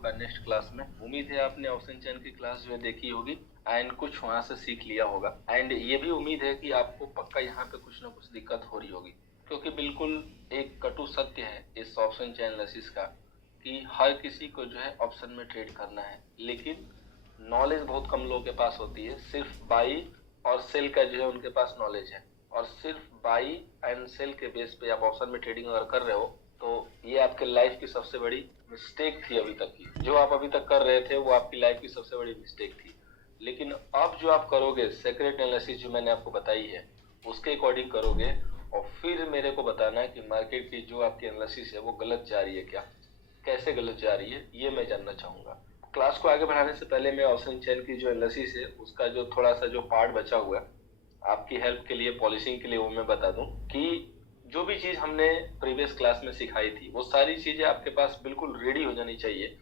आपका next class में। उम्मीद है आपने ऑप्शन चेन की क्लास जो है देखी होगी एंड कुछ वहां से सीख लिया होगा। एंड ये भी उम्मीद है कि आपको पक्का यहाँ पे कुछ ना कुछ दिक्कत हो रही होगी, क्योंकि बिल्कुल एक कटु सत्य है इस ऑप्शन चेन एनालिसिस का कि हर किसी को जो है ऑप्शन में ट्रेड करना है, लेकिन नॉलेज बहुत कम लोगों के पास होती है। सिर्फ बाई और सेल का जो है उनके पास नॉलेज है, और सिर्फ बाई एंड सेल के बेस पे आप ऑप्शन में ट्रेडिंग अगर कर रहे हो तो ये आपके लाइफ की सबसे बड़ी मिस्टेक थी। अभी तक की जो आप अभी तक कर रहे थे वो आपकी लाइफ की सबसे बड़ी मिस्टेक थी। लेकिन अब जो आप करोगे सेक्रेट एनालिसिस जो मैंने आपको बताई है उसके अकॉर्डिंग करोगे, और फिर मेरे को बताना है कि मार्केट की जो आपकी एनालिसिस है वो गलत जा रही है क्या, कैसे गलत जा रही है, ये मैं जानना चाहूंगा। क्लास को आगे बढ़ाने से पहले मैं ऑप्शन चेन की जो एनालिसिस है उसका जो थोड़ा सा जो पार्ट बचा हुआ है आपकी हेल्प के लिए, पॉलिशिंग के लिए, वो मैं बता दूं कि जो भी चीज हमने प्रीवियस क्लास में सिखाई थी वो सारी चीजें आपके पास बिल्कुल रेडी हो जानी चाहिए।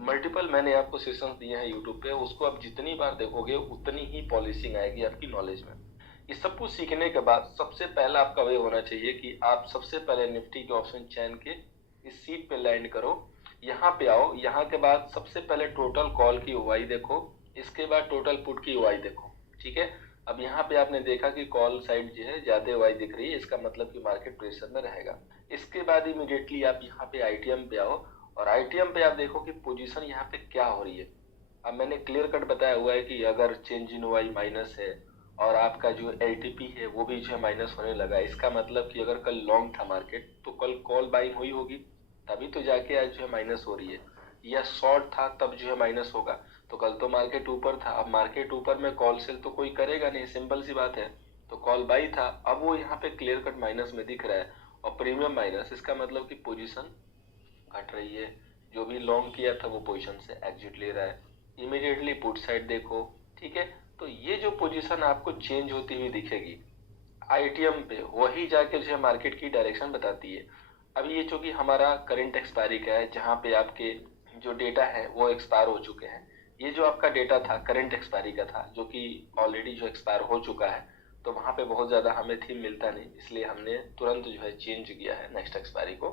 मल्टीपल मैंने आपको सेशंस दिए हैं यूट्यूब पे, उसको आप जितनी बार देखोगे उतनी ही पॉलिशिंग आएगी आपकी नॉलेज में। इस सब कुछ सीखने के बाद सबसे पहला आपका वे होना चाहिए कि आप सबसे पहले निफ्टी के ऑप्शन चेन के इस सीट पे लैंड करो, यहाँ पे आओ। यहाँ के बाद सबसे पहले टोटल कॉल की ओवाई देखो, इसके बाद टोटल पुट की ओवाई देखो, ठीक है। अब यहाँ पे आपने देखा कि कॉल साइड जो है ज्यादा ओवाई दिख रही है, इसका मतलब कि मार्केट प्रेशर में रहेगा। इसके बाद इमीडिएटली आप यहाँ पे आईटीएम पे आओ, और आईटीएम पे आप देखो कि पोजीशन यहाँ पे क्या हो रही है। अब मैंने क्लियर कट बताया हुआ है कि अगर चेंज इन ओवाई माइनस है और आपका जो एलटीपी है वो भी जो है माइनस होने लगा, इसका मतलब कि अगर कल लॉन्ग था मार्केट तो कल कॉल बाइंग हुई होगी, तभी तो जाके आज जो है माइनस हो रही है। या शॉर्ट था तब जो है माइनस होगा, तो कल तो मार्केट ऊपर था, अब मार्केट ऊपर में कॉल सेल तो कोई करेगा नहीं, सिंपल सी बात है। तो कॉल बाई था, अब वो यहाँ पे क्लियर कट माइनस में दिख रहा है और प्रीमियम माइनस, इसका मतलब कि पोजीशन घट रही है। जो भी लॉन्ग किया था वो पोजीशन से एग्जिट ले रहा है। इमीडिएटली पुट साइड देखो, ठीक है। तो ये जो पोजीशन आपको चेंज होती हुई दिखेगी आईटीएम पे, वही जाके जो है मार्केट की डायरेक्शन बताती है। अब ये चूंकि हमारा करंट एक्सपायरी का है, जहाँ पे आपके जो डेटा है वो एक्सपायर हो चुके हैं। ये जो आपका डेटा था करंट एक्सपायरी का था, जो कि ऑलरेडी जो एक्सपायर हो चुका है, तो वहां पे बहुत ज्यादा हमें थीम मिलता नहीं, इसलिए हमने तुरंत जो है चेंज किया है नेक्स्ट एक्सपायरी को,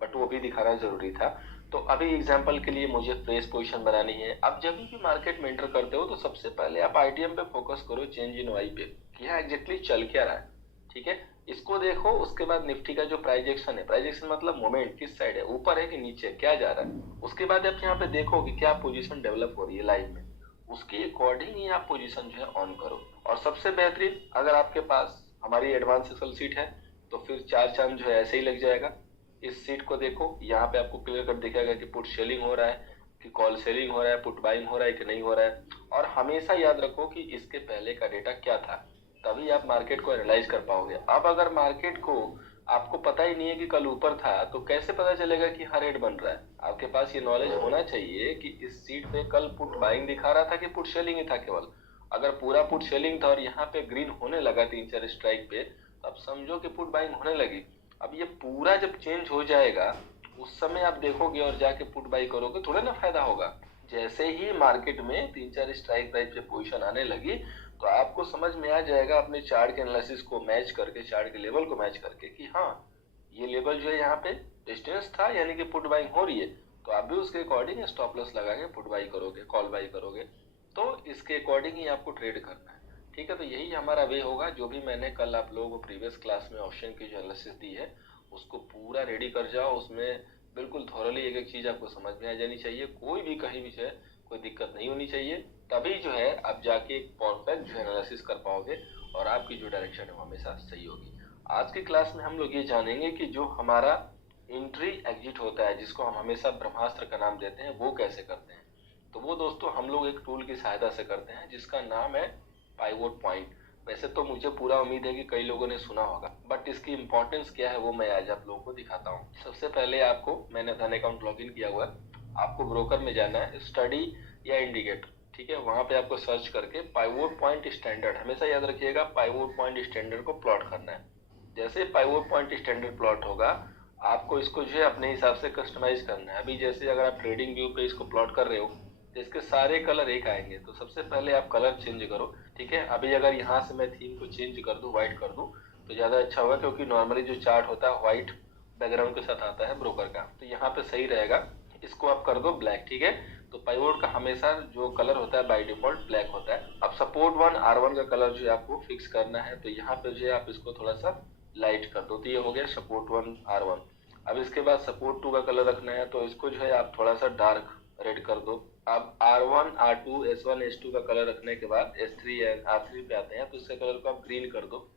बट वो भी दिखाना जरूरी था। तो अभी एग्जांपल के लिए मुझे फ्रेश पोजीशन बनानी है। अब जब भी मार्केट में एंटर करते हो तो सबसे पहले आप आईटीएम पे फोकस करो, चेंज इन वाई पे, कि यहाँ एग्जैक्टली चल क्या रहा है, ठीक है। इसको देखो। उसके बाद निफ्टी का जो प्राइस एक्शन है, प्राइस एक्शन मतलब मोमेंट किस साइड है, ऊपर है कि नीचे, क्या जा रहा है। उसके बाद आप यहाँ पे देखो कि क्या पोजीशन डेवलप हो रही है लाइव में, उसके अकॉर्डिंग ही आप पोजीशन जो है ऑन करो। और सबसे बेहतरीन, अगर आपके पास हमारी एडवांस एक्सेल सीट है तो फिर चार चांद जो है ऐसे ही लग जाएगा। इस सीट को देखो, यहाँ पे आपको क्लियर कट दिखेगा कि पुट सेलिंग हो रहा है कि कॉल सेलिंग हो रहा है, पुट बाइंग हो रहा है कि नहीं हो रहा है। और हमेशा याद रखो कि इसके पहले का डेटा क्या था, तभी आप मार्केट को एनालाइज कर पाओगे। अब अगर मार्केट को आपको पता ही नहीं है कि कल ऊपर था, तो कैसे पता चलेगा कि हाँ रेट बन रहा है। आपके पास ये नॉलेज होना चाहिए कि इस सीट पे कल पुट बाइंग दिखा रहा था कि पुट सेलिंग ही था केवल। अगर पूरा पुट सेलिंग था और यहाँ पे ग्रीन होने लगा 3-4 स्ट्राइक पे, तब समझो कि पुट बाइंग होने लगी। अब ये पूरा जब चेंज हो जाएगा उस समय आप देखोगे और जाके पुट बाई करोगे, थोड़ा ना फायदा होगा। जैसे ही मार्केट में 3-4 स्ट्राइक प्राइस पे पोजीशन आने लगी तो आपको समझ में आ जाएगा अपने चार्ट के एनालिसिस को मैच करके, चार्ट के लेवल को मैच करके, कि हाँ ये लेवल जो है यहाँ पे डिस्टेंस था, यानी कि पुट बाइंग हो रही है। तो आप भी उसके अकॉर्डिंग स्टॉप लॉस लगा के पुट बाई करोगे, कॉल बाई करोगे, तो इसके अकॉर्डिंग ही आपको ट्रेड करना है, ठीक है। तो यही हमारा वे होगा। जो भी मैंने कल आप लोगों को प्रीवियस क्लास में ऑप्शन की जो एनालिसिस दी है उसको पूरा रेडी कर जाओ। उसमें बिल्कुल थॉरली एक एक चीज आपको समझ में आ जानी चाहिए, कोई भी कहीं भी जो है कोई दिक्कत नहीं होनी चाहिए, तभी जो है आप जाके एक परफेक्ट जो एनालिसिस कर पाओगे और आपकी जो डायरेक्शन है वो हमेशा सही होगी। आज की क्लास में हम लोग ये जानेंगे कि जो हमारा एंट्री एग्जिट होता है, जिसको हम हमेशा ब्रह्मास्त्र का नाम देते हैं, वो कैसे करते हैं। तो वो दोस्तों हम लोग एक टूल की सहायता से करते हैं जिसका नाम है पाइवोट पॉइंट। वैसे तो मुझे पूरा उम्मीद है कि कई लोगों ने सुना होगा, बट इसकी इंपॉर्टेंस क्या है वो मैं आज आप लोगों को दिखाता हूँ। सबसे पहले आपको, मैंने धन अकाउंट लॉगिन किया हुआ है, आपको ब्रोकर में जाना है, स्टडी या इंडिकेटर, ठीक है। वहां पे आपको सर्च करके पाइवोट पॉइंट स्टैंडर्ड, हमेशा याद रखिएगा पाइवोट पॉइंट स्टैंडर्ड को प्लॉट करना है। जैसे पाइवोट पॉइंट स्टैंडर्ड प्लॉट होगा, आपको इसको जो है अपने हिसाब से कस्टमाइज करना है। अभी जैसे अगर आप ट्रेडिंग व्यू पे इसको प्लॉट कर रहे हो तो इसके सारे कलर एक आएंगे, तो सबसे पहले आप कलर चेंज करो, ठीक है। अभी अगर यहाँ से मैं थीम को चेंज कर दूं, व्हाइट कर दूं, तो ज्यादा अच्छा होगा, क्योंकि नॉर्मली जो चार्ट होता है व्हाइट बैकग्राउंड के साथ आता है ब्रोकर का, तो यहाँ पे सही रहेगा। इसको आप कर दो ब्लैक, ठीक है। तो पाइवोट का हमेशा जो कलर होता है बाय डिफॉल्ट ब्लैक होता है। अब सपोर्ट 1 R1 का कलर जो है आपको फिक्स करना है, तो यहाँ पे जो है आप इसको थोड़ा सा लाइट कर दो, तो ये हो गया सपोर्ट 1 R1। अब इसके बाद सपोर्ट 2 का कलर रखना है, तो इसको जो है आप थोड़ा सा डार्क रेड कर दो। अब R1 R2 S1 S2 का कलर रखने के बाद S3 R3 पे आते हैं, तो इसका कलर को आप ग्रीन कर दो,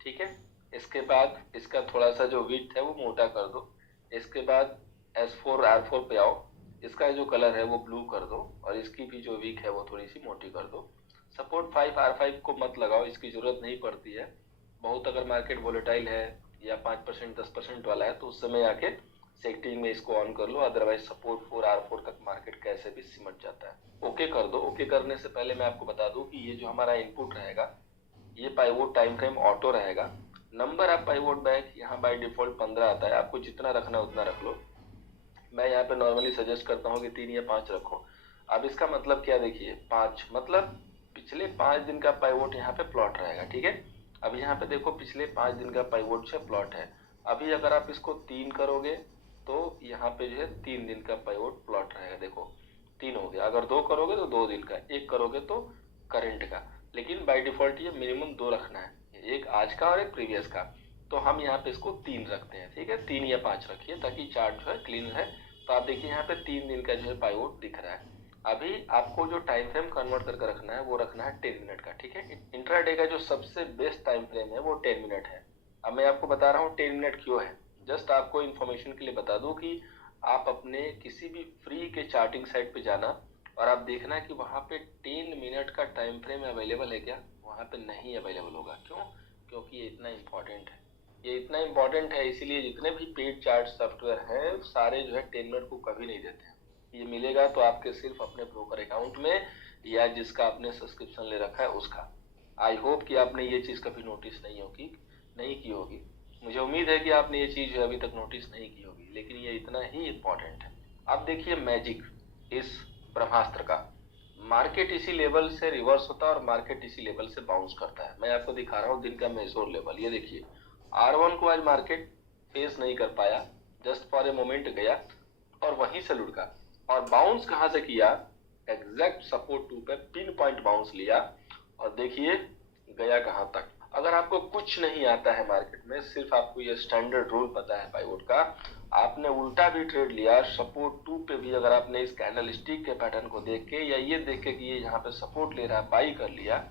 ठीक है। इसके बाद इसका थोड़ा सा जो विड्थ है वो मोटा कर दो। इसके बाद S4 R4 पे आओ, इसका जो कलर है वो ब्लू कर दो और इसकी भी जो विक है वो थोड़ी सी मोटी कर दो। सपोर्ट 5 R5 को मत लगाओ, इसकी जरूरत नहीं पड़ती है बहुत। अगर मार्केट वोलेटाइल है या 5% 10% वाला है तो उस समय आके सेटिंग में इसको ऑन कर लो, अदरवाइज सपोर्ट 4 R4 तक मार्केट कैसे भी सिमट जाता है। ओके कर दो। ओके करने से पहले मैं आपको बता दूं कि ये जो हमारा इनपुट रहेगा ये पाइवोट टाइम फ्रेम ऑटो रहेगा। नंबर ऑफ पाइवोट बैक यहाँ बाय डिफॉल्ट 15 आता है, आपको जितना रखना उतना रख लो। मैं यहाँ पे नॉर्मली सजेस्ट करता हूँ कि 3 या 5 रखो। अब इसका मतलब क्या देखिए, 5 मतलब पिछले 5 दिन का पाइवोट यहाँ पे प्लॉट रहेगा, ठीक है। अब यहाँ पे देखो पिछले 5 दिन का पाइवोट से प्लॉट है। अभी अगर आप इसको 3 करोगे तो यहाँ पे जो है 3 दिन का पाइवोट प्लॉट रहेगा, देखो 3 हो गया। अगर 2 करोगे तो 2 दिन का, 1 करोगे तो करंट का। लेकिन बाय डिफॉल्ट ये मिनिमम 2 रखना है, एक आज का और एक प्रीवियस का। तो हम यहाँ पे इसको 3 रखते हैं, ठीक है। 3 या 5 रखिए ताकि चार्ट जो है क्लीन है। तो आप देखिए यहाँ पे 3 दिन का जो है पाइवोट दिख रहा है। अभी आपको जो टाइम फ्रेम कन्वर्ट करके रखना है वो रखना है 10 मिनट का, ठीक है। इंट्राडे का जो सबसे बेस्ट टाइम फ्रेम है वो 10 मिनट है। अब मैं आपको बता रहा हूँ 10 मिनट क्यों है। जस्ट आपको इन्फॉर्मेशन के लिए बता दूं कि आप अपने किसी भी फ्री के चार्टिंग साइट पे जाना और आप देखना कि वहाँ पे 10 मिनट का टाइम फ्रेम अवेलेबल है क्या, वहाँ पे नहीं अवेलेबल होगा। क्यों? क्योंकि ये इतना इम्पोर्टेंट है। ये इतना इम्पोर्टेंट है इसीलिए जितने भी पेड चार्ट सॉफ्टवेयर हैं सारे जो है 10 मिनट को कभी नहीं देते हैं। ये मिलेगा तो आपके सिर्फ अपने ब्रोकर अकाउंट में या जिसका आपने सब्सक्रिप्शन ले रखा है उसका। आई होप कि आपने ये चीज़ कभी नोटिस नहीं की होगी। मुझे उम्मीद है कि आपने ये चीज़ अभी तक नोटिस नहीं की होगी, लेकिन ये इतना ही इम्पोर्टेंट है। अब देखिए मैजिक इस ब्रह्मास्त्र का, मार्केट इसी लेवल से रिवर्स होता है और मार्केट इसी लेवल से बाउंस करता है। मैं आपको दिखा रहा हूँ दिन का मेजोर लेवल, ये देखिए R1 को आज मार्केट फेस नहीं कर पाया, जस्ट फॉर ए मोमेंट गया और वहीं से लुढ़का और बाउंस कहाँ से किया, एग्जैक्ट सपोर्ट 2 पे पिन पॉइंट बाउंस लिया और देखिए गया कहाँ तक। अगर आपको कुछ नहीं आता है मार्केट में, सिर्फ आपको ये स्टैंडर्ड रूल पता है पाइवोट का, आपने उल्टा भी ट्रेड लिया सपोर्ट 2 पे भी, अगर आपने इस कैंडल स्टिक के पैटर्न को देख के या ये देख के कि ये यहाँ पे सपोर्ट ले रहा है बाई कर लिया।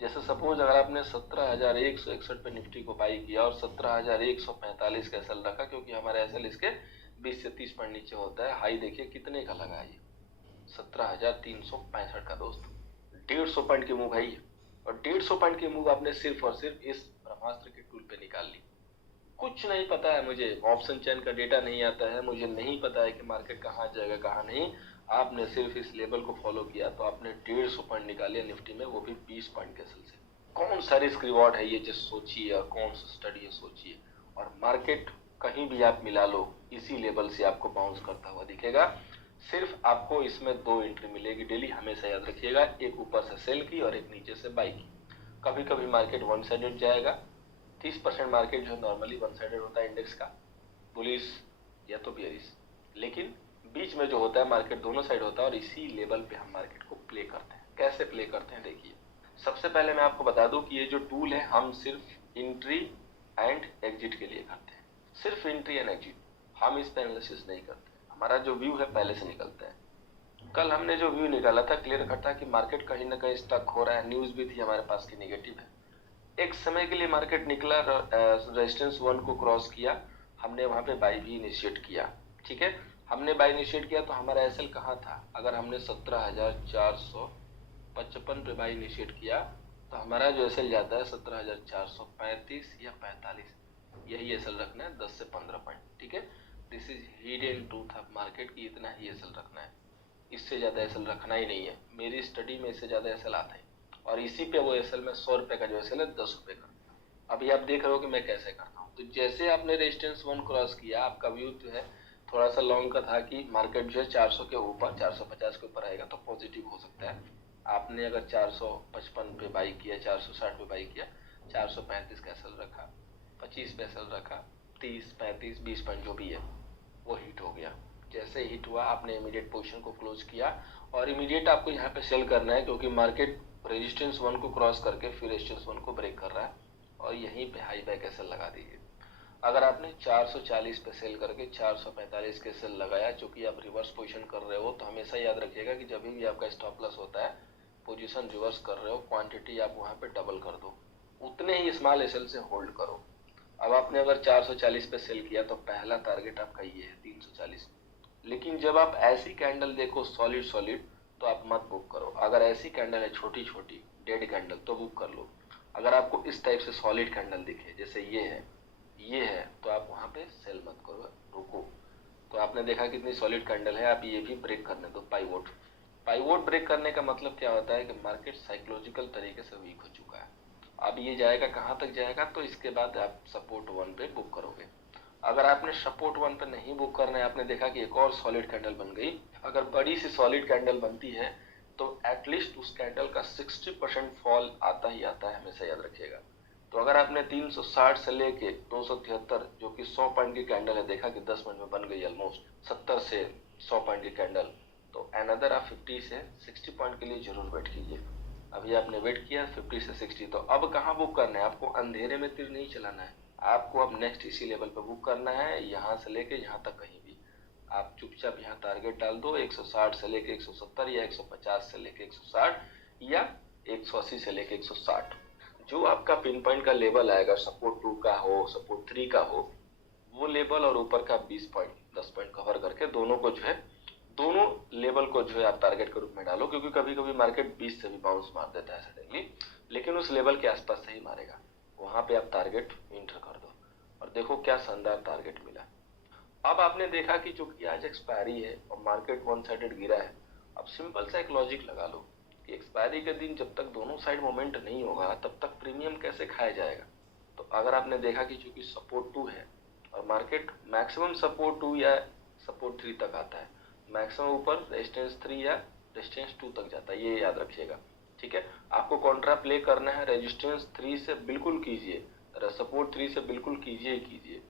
जैसे सपोज अगर आपने 17,161 पे निफ्टी को बाई किया और 17,145 का एसएल रखा, क्योंकि हमारा एसएल इसके 20 से 30 पॉइंट नीचे होता है। हाई देखिए कितने का लगा, ये 17,365 का दोस्त, 150 पॉइंट की मूव है ये। और 150 पॉइंट की मूव आपने सिर्फ और सिर्फ इस ब्रह्मास्त्र के टूल पे निकाल ली। कुछ नहीं पता है मुझे, ऑप्शन चैन का डेटा नहीं आता है, मुझे नहीं पता है कि मार्केट कहाँ जाएगा कहाँ नहीं। आपने सिर्फ इस लेवल को फॉलो किया तो आपने 150 पॉइंट निकाले निफ्टी में, वो भी 20 पॉइंट के एसएल से। कौन सा रिस्क रिवॉर्ड है ये, जो सोचिए, और कौन सा स्टडी है सोचिए। और मार्केट कहीं भी आप मिला लो इसी लेवल से आपको बाउंस करता हुआ दिखेगा। सिर्फ आपको इसमें 2 एंट्री मिलेगी डेली, हमेशा याद रखिएगा, एक ऊपर से सेल की और एक नीचे से बाई की। कभी कभी मार्केट वन साइडेड जाएगा, 30% मार्केट जो नॉर्मली वन साइडेड होता है इंडेक्स का, बुलिश या तो बेयरिश, लेकिन बीच में जो होता है मार्केट दोनों साइड होता है और इसी लेवल पे हम मार्केट को प्ले करते हैं। कैसे प्ले करते हैं देखिए, सबसे पहले मैं आपको बता दूं कि ये जो टूल है हम सिर्फ एंट्री एंड एग्जिट के लिए करते हैं, सिर्फ एंट्री एंड एग्जिट। हम इस पे एनालिसिस नहीं करते, हमारा जो व्यू है पहले से निकलता है। कल हमने जो व्यू निकाला था क्लियर कट था कि मार्केट कहीं ना कहीं स्टक हो रहा है, न्यूज भी थी हमारे पास की नेगेटिव है। एक समय के लिए मार्केट निकला, रेजिस्टेंस 1 को क्रॉस किया, हमने वहां पे बाई भी इनिशिएट किया, ठीक है। हमने बाई इनिशिएट किया तो हमारा एसएल कहाँ था, अगर हमने 17,455 पे बाई इनिशिएट किया तो हमारा जो एसएल जाता है 17,435 या 45, यही एसएल रखना है 10 से 15 पॉइंट, ठीक है। This is hidden truth of market की इतना ही एसएल रखना है, इससे ज्यादा एसएल रखना ही नहीं है। मेरी स्टडी में इससे ज्यादा एसएल आता है और इसी पे वो एसएल में 100 रुपए का जो एसएल है 10 रुपए का। अभी आप देख रहे हो कि मैं कैसे करता हूँ। तो जैसे आपने रेजिस्टेंस 1 क्रॉस किया, आपका व्यू जो है थोड़ा सा लॉन्ग का था कि मार्केट जो है 400 के ऊपर 450 के ऊपर आएगा तो पॉजिटिव हो सकता है। आपने अगर 455 पे बाई किया, 460 पे बाई किया, 435 का एसएल रखा, 25 पे एसएल रखा, 30 35 20 पॉइंट जो भी है वो हिट हो गया। जैसे हिट हुआ आपने इमीडिएट पोजीशन को क्लोज किया और इमीडिएट आपको यहाँ पे सेल करना है, क्योंकि मार्केट रेजिस्टेंस 1 को क्रॉस करके फिर रेजिस्टेंस 1 को ब्रेक कर रहा है और यहीं पे हाई बाय कैसल लगा दीजिए। अगर आपने 440 पे सेल करके 445 के सेल लगाया, चूंकि आप रिवर्स पोजीशन कर रहे हो, तो हमेशा याद रखिएगा कि जब भी आपका स्टॉप लॉस होता है, पोजीशन रिवर्स कर रहे हो, क्वांटिटी आप वहां पे डबल कर दो, उतने ही स्मॉल एसएल से होल्ड करो। अब आपने अगर 440 पे सेल किया तो पहला टारगेट आपका ये है 340। लेकिन जब आप ऐसी कैंडल देखो सॉलिड तो आप मत बुक करो। अगर ऐसी कैंडल है छोटी छोटी डेड कैंडल तो बुक कर लो। अगर आपको इस टाइप से सॉलिड कैंडल दिखे जैसे ये है तो आप वहां पे सेल मत करो, रुको। तो आपने देखा कितनी सॉलिड कैंडल है, आप ये भी ब्रेक करने दो। पाइवोट ब्रेक करने का मतलब क्या होता है कि मार्केट साइकोलॉजिकल तरीके से वीक हो चुका है। अब ये जाएगा कहाँ तक जाएगा, तो इसके बाद आप सपोर्ट 1 पे बुक करोगे। अगर आपने सपोर्ट 1 पे नहीं बुक करना है, आपने देखा कि एक और सॉलिड कैंडल बन गई, अगर बड़ी सी सॉलिड कैंडल बनती है तो एटलीस्ट उस कैंडल का 60% फॉल आता ही आता है, हमेशा याद रखिएगा। तो अगर आपने 360 से लेके 273 जो कि 100 पॉइंट की कैंडल है, देखा कि 10 मिनट में बन गई ऑलमोस्ट 70 से 100 पॉइंट की कैंडल, तो अनदर आप 50 से 60 पॉइंट के लिए जरूर वेट कीजिए। अभी आपने वेट किया 50 से 60, तो अब कहाँ बुक करना है, आपको अंधेरे में तीर नहीं चलाना है, आपको अब नेक्स्ट इसी लेवल पे बुक करना है। यहाँ से लेके यहाँ तक कहीं भी आप चुपचाप यहाँ टारगेट डाल दो, 160 से लेके 170 या 150 से लेके 160 या 180 से लेके 160, जो आपका पिन पॉइंट का लेवल आएगा, सपोर्ट 2 का हो, सपोर्ट 3 का हो, वो लेवल और ऊपर का 20 पॉइंट 10 पॉइंट कवर करके दोनों को जो है, दोनों लेवल को जो है आप टारगेट के रूप में डालो। क्योंकि कभी कभी मार्केट 20 से भी बाउंस मार देता है सडनली, लेकिन उस लेवल के आसपास से ही मारेगा, वहां पे आप टारगेट इंटर कर दो। और देखो क्या शानदार टारगेट मिला। अब आपने देखा कि चूंकि आज एक्सपायरी है और मार्केट वन साइडेड गिरा है, अब सिंपल सा एक लॉजिक लगा लो कि एक्सपायरी के दिन जब तक दोनों साइड मोमेंट नहीं होगा तब तक प्रीमियम कैसे खाया जाएगा। तो अगर आपने देखा कि चूंकि सपोर्ट 2 है और मार्केट मैक्सिमम सपोर्ट 2 या सपोर्ट 3 तक आता है, मैक्सिमम ऊपर रेजिस्टेंस 3 या रेजिस्टेंस 2 तक जाता है, ये याद रखिएगा। ठीक है, आपको कॉन्ट्रा प्ले करना है, रेजिस्टेंस 3 से बिल्कुल कीजिए, सपोर्ट 3 से बिल्कुल कीजिए ही कीजिए।